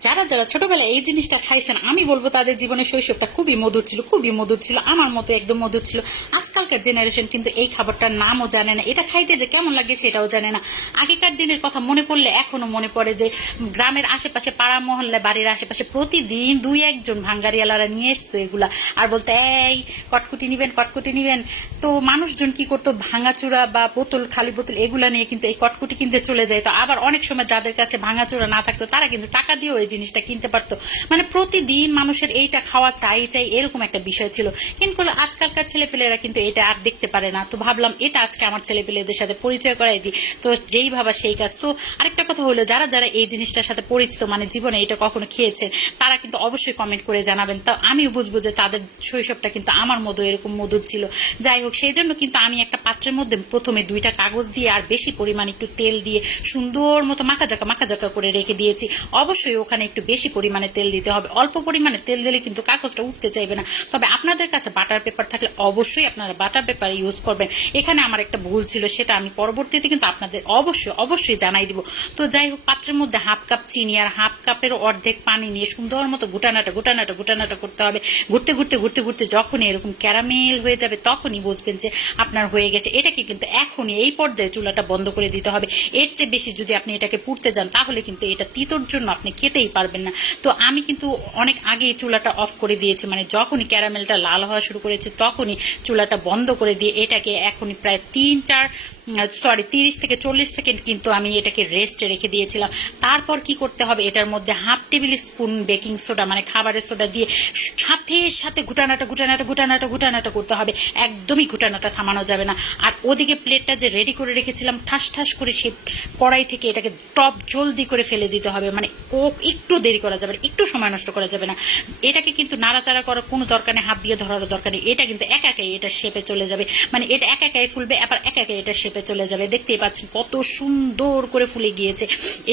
যারা যারা ছোটবেলায় এই জিনিসটা খাইছেন আমি বলবো তাদের জীবনে শৈশবটা খুবই মধুর ছিল, খুবই মধুর ছিল, আমার মতো একদম মধুর ছিল। আজকালকার জেনারেশন কিন্তু এই খাবারটার নামও জানে না, এটা খাইতে যে কেমন লাগে সেটাও জানে না। আগেকার দিনের কথা মনে পড়লে এখনো মনে পড়ে যে গ্রামের আশেপাশে পাড়া মহল্লায় বাড়ির আশেপাশে প্রতিদিন দুই একজন ভাঙ্গারিয়ালারা নিয়ে আসতো এগুলা, আর বলতে এই কটকুটি নিবেন কটকুটি নিবেন। তো মানুষজন কি করতো, ভাঙাচুরা বা বোতল, খালি বোতল এগুলা নিয়ে কিন্তু এই কটকুটি কিনতে চলে যায়। তো আবার অনেক সময় যাদের কাছে ভাঙাচুরা না থাকতো তারা কিন্তু টাকা দিয়েও এই জিনিসটা কিনতে পারতো। মানে প্রতিদিন মানুষের এইটা খাওয়া চাই চাই এরকম একটা বিষয় ছিল। কিন্তু আজকালকার ছেলেপেলেরা কিন্তু এটা আর দেখতে পারে না। তো ভাবলাম এটা আজকে আমার ছেলেপেলেদের সাথে পরিচয় করাই দিই। তো যেই ভাবা সেই কাজ। তো আরেকটা কথা হলো, যারা যারা এই জিনিসটার সাথে পরিচিত, মানে জীবনে এটা কখনো খেয়েছেন, তারা কিন্তু অবশ্যই কমেন্ট করে জানাবেন। তা আমিও বুঝবো যে তাদের শৈশবটা কিন্তু আমার মতো এরকম মধুর ছিল। যাই হোক, সেই জন্য কিন্তু আমি একটা পাত্রের মধ্যে প্রথমে 2টা কাগজ দিয়ে আর বেশি পরিমাণ একটু তেল দিয়ে সুন্দর মতো মাখাজাকা করে রেখে দিয়েছি। অবশ্যই ওখানে একটু বেশি পরিমাণে তেল দিতে হবে। অল্প পরিমাণে তেল দিলে কিন্তু কাগজটা উঠতে চাইবে না। তবে আপনাদের কাছে বাটার পেপার থাকলে অবশ্যই আপনারা বাটার পেপার ইউজ করবেন। এখানে আমার একটা ভুল ছিল, সেটা আমি পরবর্তীতে কিন্তু আপনাদের অবশ্যই জানাই দিব। তো যাই হোক, পাত্রের মধ্যে 1/2 কাপ চিনি আর 1/2 কাপের অর্ধেক পানি নিয়ে সুন্দর মতো ঘুটানাটা করতে হবে। ঘুরতে যখনই এরকম ক্যারামেল হয়ে যাবে তখনই বুঝবেন যে আপনার হয়ে গেছে। এটাকে কিন্তু এখনই এই পর্যায়ে চুলাটা বন্ধ করে দিতে হবে। এর চেয়ে বেশি যদি আপনি এটাকে পুড়তে যান তাহলে কিন্তু এটা তিতোর জন্য আপনি খেতেই পারবেন না। তো আমি কিন্তু অনেক আগেই চুলাটা অফ করে দিয়েছি, মানে যখনই ক্যারামেলটা লাল হওয়া শুরু করেছে তখনই চুলাটা বন্ধ করে দিয়ে এটাকে এখনই প্রায় 30 থেকে 40 সেকেন্ড কিন্তু আমি এটাকে রেস্টে রেখে দিয়েছিলাম। তারপর কি করতে হবে, এটার মধ্যে 1/2 টেবিল স্পুন বেকিং সোডা মানে খাবারের সোডা দিয়ে সাথে ঘুটানাটা করতে হবে। একদমই ঘুটানাটা থামানো যাবে না। আর ওদিকে প্লেটটা যে রেডি করে রেখেছিলাম ঠাস করে সেই কড়াই থেকে এটাকে টপ জলদি করে ফেলে দিতে হবে। মানে একটু দেরি করা যাবে না, একটু সময় নষ্ট করা যাবে না। এটাকে কিন্তু নাড়াচাড়া করার কোনো দরকার নেই, হাত দিয়ে ধরারও দরকার নেই। এটা কিন্তু একাই এটা শেপে চলে যাবে, মানে এটা একাই ফুলবে, আবার একাই এটা শেপে চলে যাবে। দেখতেই পাচ্ছেন কত সুন্দর করে ফুলে গিয়েছে।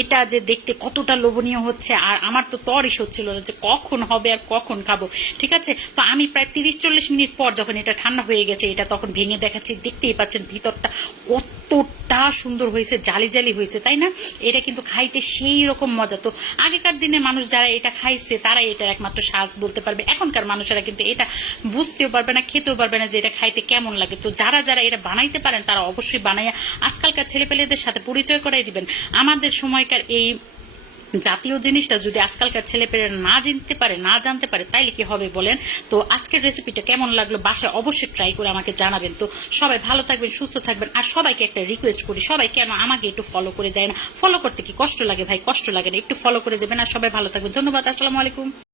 এটা যে দেখতে কতটা লোভনীয় হচ্ছে, আর আমার তো তরই হচ্ছিল না যে কখন হবে আর কখন খাবো। ঠিক আছে, তো আমি প্রায় 30-40 মিনিট পর যখন এটা ঠান্ডা হয়ে গেছে এটা তখন ভেঙে দেখাচ্ছি। দেখতেই পাচ্ছেন ভিতরটা কতটা সুন্দর হয়েছে, জালি হয়েছে, তাই না? এটা কিন্তু খাইতে সেই রকম মজা। তো আগেকার দিনে মানুষ যারা এটা খাইছে তারা এটার একমাত্র স্বাদ বলতে পারবে। এখনকার মানুষেরা কিন্তু এটা বুঝতেও পারবে না, খেতেও পারবে না যে এটা খাইতে কেমন লাগে। তো যারা যারা এটা বানাইতে পারেন তারা অবশ্যই বানাইয়া আজকালকার ছেলেপেলেদের সাথে পরিচয় করাই দিবেন। আমাদের সময়কার এই জাতীয় জিনিসটা যদি আজকালকার ছেলেপেলেরা না জানতে পারে তাইলে কি হবে বলেন? তো আজকের রেসিপিটা কেমন লাগলো বাসায় অবশ্যই ট্রাই করে আমাকে জানাবেন। তো সবাই ভালো থাকবেন, সুস্থ থাকবেন। আর সবাইকে একটা রিকোয়েস্ট করি, সবাই কেন আমাকে একটু ফলো করে দেয় না? ফলো করতে কি কষ্ট লাগে ভাই? কষ্ট লাগে না, একটু ফলো করে দেবেন। আর সবাই ভালো থাকবেন। ধন্যবাদ। আসসালামু আলাইকুম।